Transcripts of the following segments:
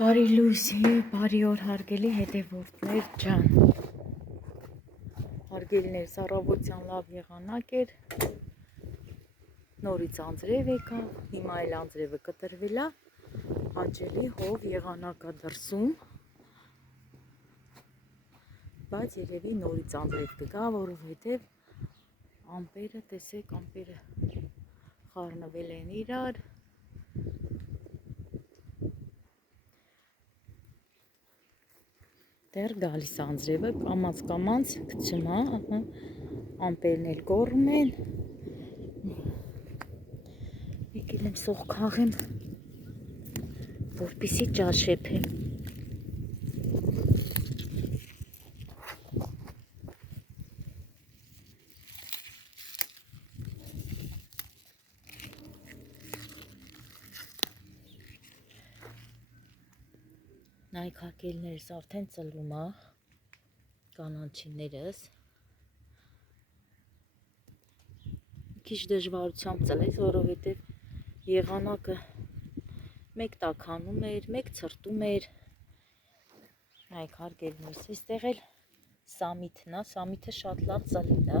Բարի լույսի, բարի օր հարգելի հետևորդներ ջան։ Հարգելիներս, առավոտյան լավ եղանակ էր։ Նորից անձրև եկավ, հիմա էլ անձրևը կտրվել է, հաճելի հով եղանակ է դրսում։ Բայց երևի նորից անձրև կգա, որովհետև ամպերը, տեսեք, ամպերը խառնվել են իրար։ Դեռ գալիս անձրևը, կամաց գցում է, ամպերն էլ կոռում են։ Եկել եմ սող քաղեմ, որպեսզի ճաշեփեմ։ Նայք հարգելիներս, արդեն ծլում է կանաչիներս։ Քիչ դժվարությամբ ծլեց, որովհետև եղանակը մեկ տաքանում էր, մեկ ցրտում էր։ Նայք հարգելիներս, այստեղ էլ սամիթն է, սամիթը շատ լավ ծլել է,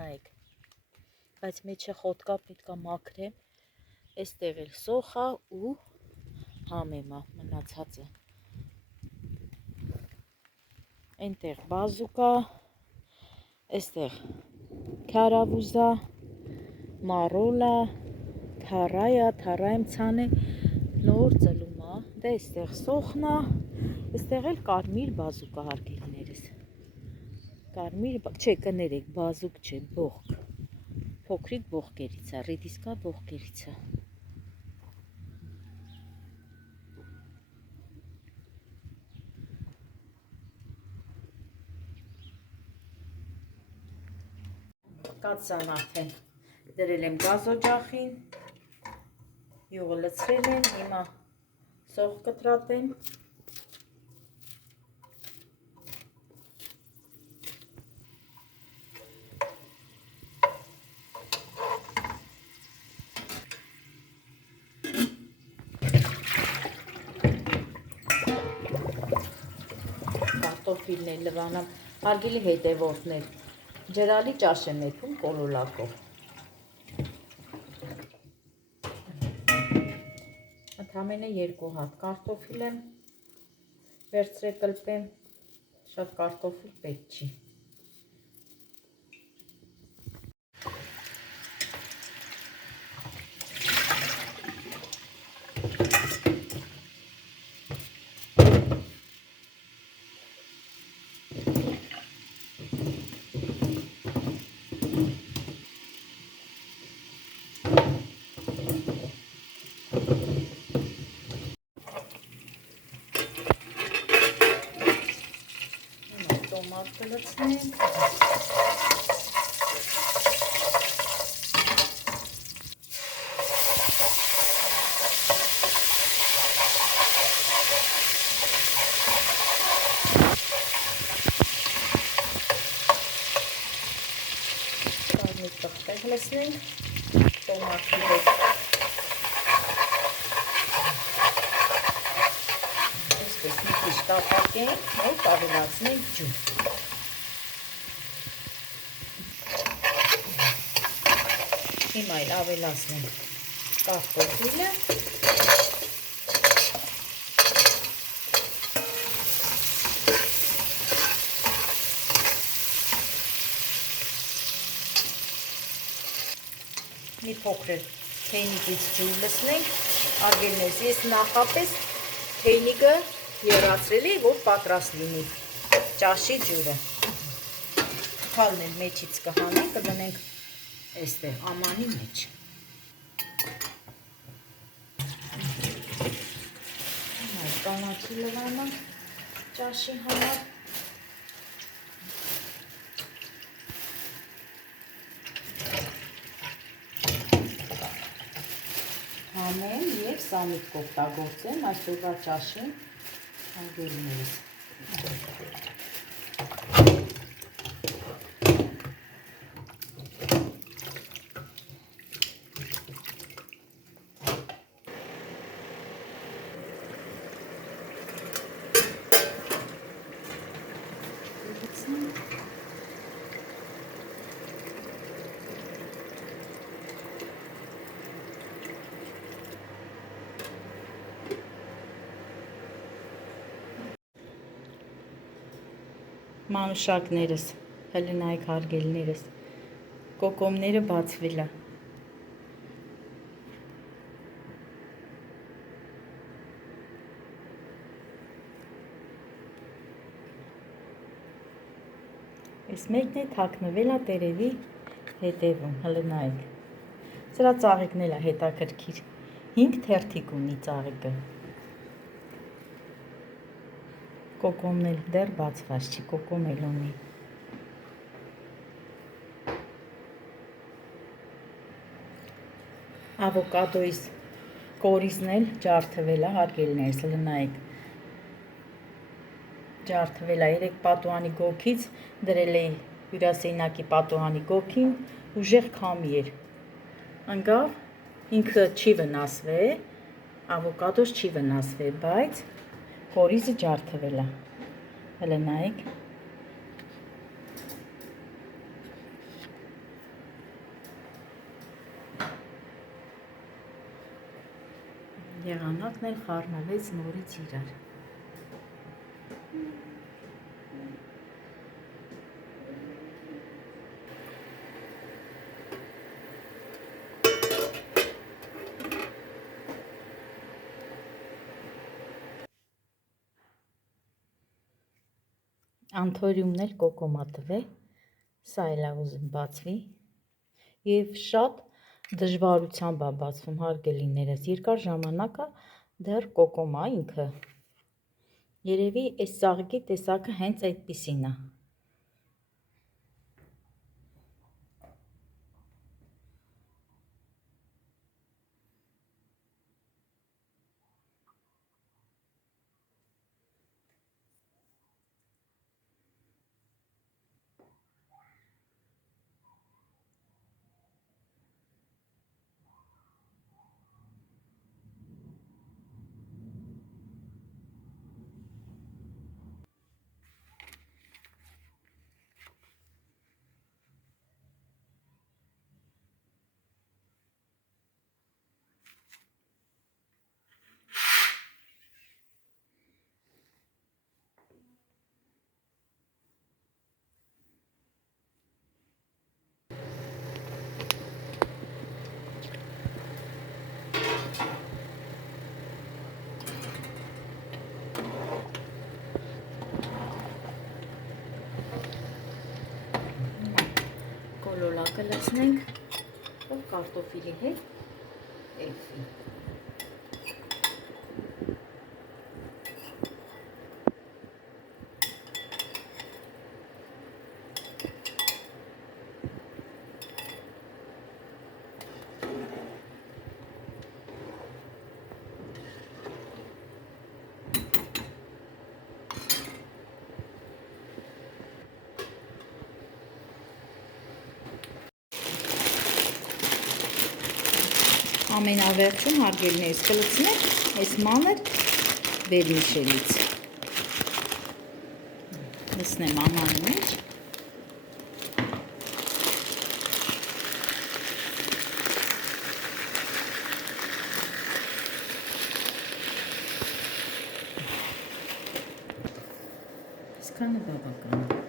նայք, բայց մեջը խոտկա պետք է մաքրեմ, այստեղ էլ սոխ է ու համեմ է մնացածը։ Այնտեղ բազուկա, այստեղ քարավուզա, մարոլա, թարայա, թարայեմ ցանը նոր ծլում է, դե այստեղ սոխն է, այստեղ էլ կարմիր բազուկա հարգելիներս։ Կարմիր, չէ, կներեք, բազուկ չէ, բողկ, փոքրիկ բողկերից է, ռեդիսկա բողկերից է։ Կացան արդեն դրել եմ գազօջախին, յուղը լցրել եմ, հիմա սող կտրատեմ։ Կարտոֆիլն էլ լվանամ, հարգելի հետևորդներ, ջրալի ճաշ եմ եփում կոլոլակով։ Ընդամենը 2 հատ կարտոֆիլ եմ վերցրել կլպեմ, շատ կարտոֆիլ պետք չի։ Տոմատ կլցնենք։ Կարմիր տղտեղ լցնենք, տոմատի հետ։ Այսպես մի քիչ տապակենք, նոր ավելացնենք ջուր։ Հիմա էլ ավելացնենք կարտոֆիլը։ Մի փոքր թեյնիկից ջուր լցնենք։ Հարգելիներս, ես նախապես թեյնիկը եռացրել եմ, որ պատրաստ լինի ճաշի ջուրը։ Քալն էլ մեջից կհանենք, կդնենք այստեղ ամանի մեջ։ Կանաչի լվանանք ճաշի համար։ Համեմ և սամիտ կօգտագործեմ այսօրվա ճաշին, հարգելիներս։ մանուշակներս, հələ նայեք հարգելիներս, կոկոմները բացվել է։ Այս մեկն է թաքնվել է տերևի հետևում, հələ նայեք։ Սրա ծաղիկն էլ է հետաքրքիր, 5 թերթիկ ունի ծաղիկը։ Կոկոմն էլ դեռ բացված չի, կոկոմ էլ ունի։ Ավոկադոյիս կորիզն էլ ջարդվել է, հարգելիներս, հələ նայեք։ Ջարդվել է 3 պատուհանի գոգից, դրել էի հյուրասենյակի պատուհանի գոգին, ուժեղ քամի էր։ Ընկավ, ինքը չի վնասվել, ավոկադոս չի վնասվել, բայց կորիզը ջարդվել է։ Հələ նայեք։ Եղանակն էլ խառնվեց նորից իրար։ Անթորիումն էլ կոկոմա տվել, սա էլ է ուզում բացվի և շատ դժվարությամբ է բացվում, հարգելիներս, երկար ժամանակ է դեռ կոկոմա ինքը։ Երևի այս ծաղիկի տեսակը հենց այդպիսին է։ Կոլոլակը լցնենք, որ կարտոֆիլի հետ էլֆի։ Ամենավերջում հարգելիներս կլցնենք այս մանր վերմիշելից։ Լցնեմ ամանի մեջ։ Այսքանը բավական է։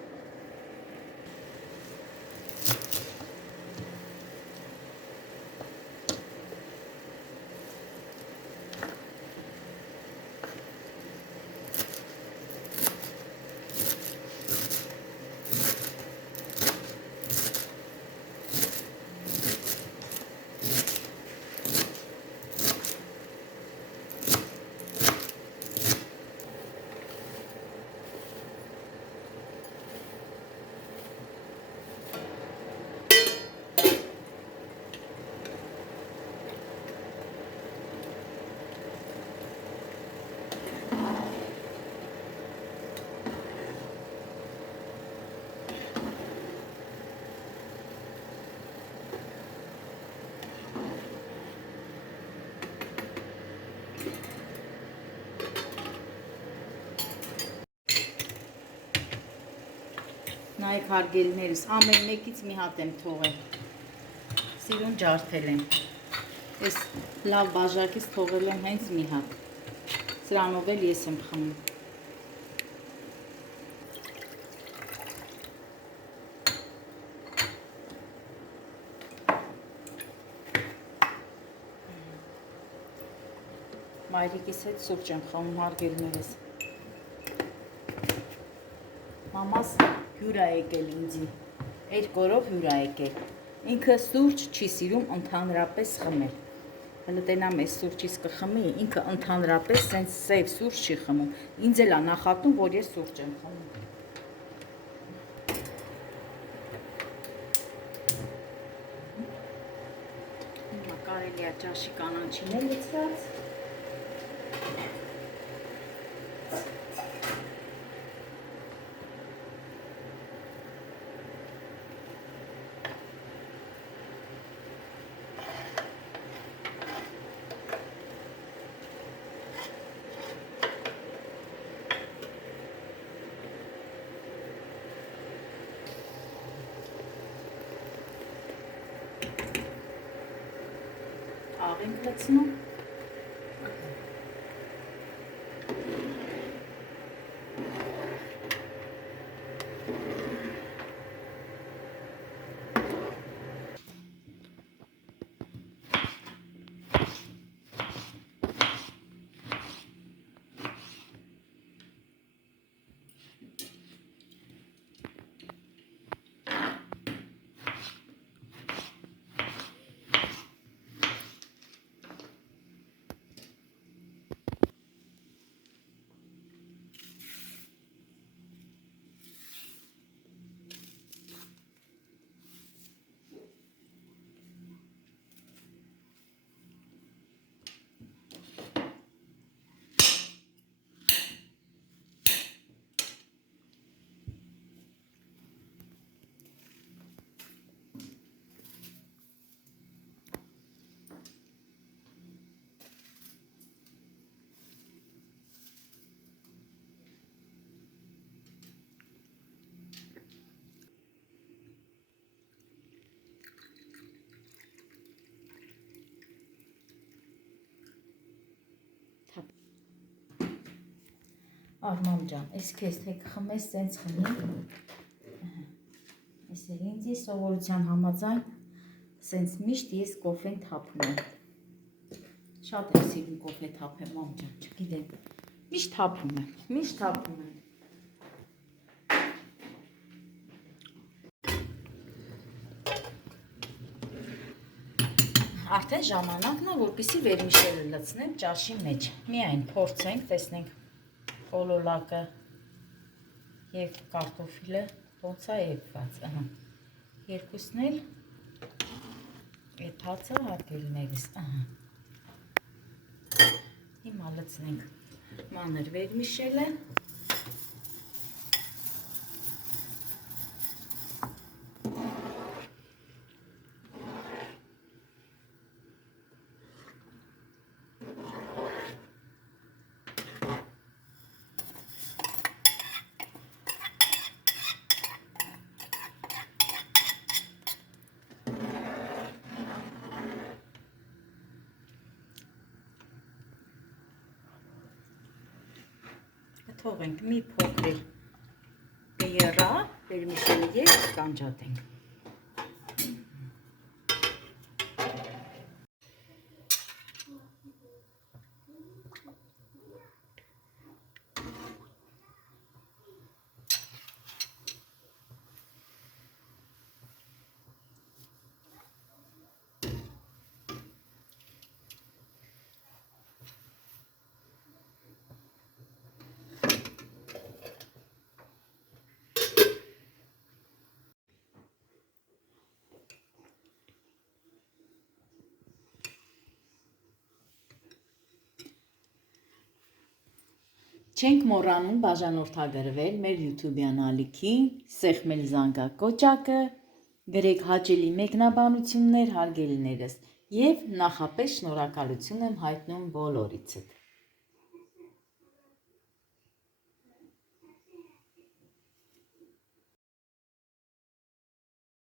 Նայեք հարգելիներս, ամեն մեկից մի հատ եմ թողել, սիրուն ջարդել եմ, այս լավ բաժակից թողել եմ հենց մի հատ, սրանով էլ ես եմ խմում։ Մայրիկիս հետ սուրճ եմ խմում, հարգելիներս։ Մամաս հյուր ա եկել ինձի, 2 օրով հյուր ա եկել։ Ինքը սուրճ չի սիրում ընդհանրապես խմել։ Հələ տենամ էս սուրճից կխմի, ինքը ընդհանրապես սենց սև սուրճ չի խմում։ Ինձ էլ ա նախատում, որ ես սուրճ եմ խմում։ Հիմա կարելի է ճաշի կանաչին էլ լցված։ Աղ ենք լցնում։ Արմամ ջան, ես քեզ թե կխմես, սենց խմի։ Ես էլ ինձի սովորության համաձայն, սենց միշտ ես կոֆեն թափում եմ։ Շատ եմ սիրում կոֆե թափեմ, մամ ջան, չգիտեմ։ Միշտ թափում եմ, միշտ թափում եմ։ Արդեն ժամանակն է, որպեսզի վերմիշելը լցնեմ ճաշի մեջ։ Միայն փորձենք, տեսնենք խոլոլակը և կարտոֆիլը ոնց է եփված, ահա։ Երկուսն էլ եփած է, հարգելիներս, ահա։ Հիմա լցնենք մանր վերմիշելը։ Թողենք մի փոքր կերա, վերմիշելը և կանջատենք։ Չենք մոռանում բաժանորդագրվել մեր YouTube-յան ալիքին, սեղմել զանգակոճակը, գրեք հաճելի մեկնաբանություններ, հարգելիներս, և նախապես շնորհակալություն եմ հայտնում բոլորիցդ։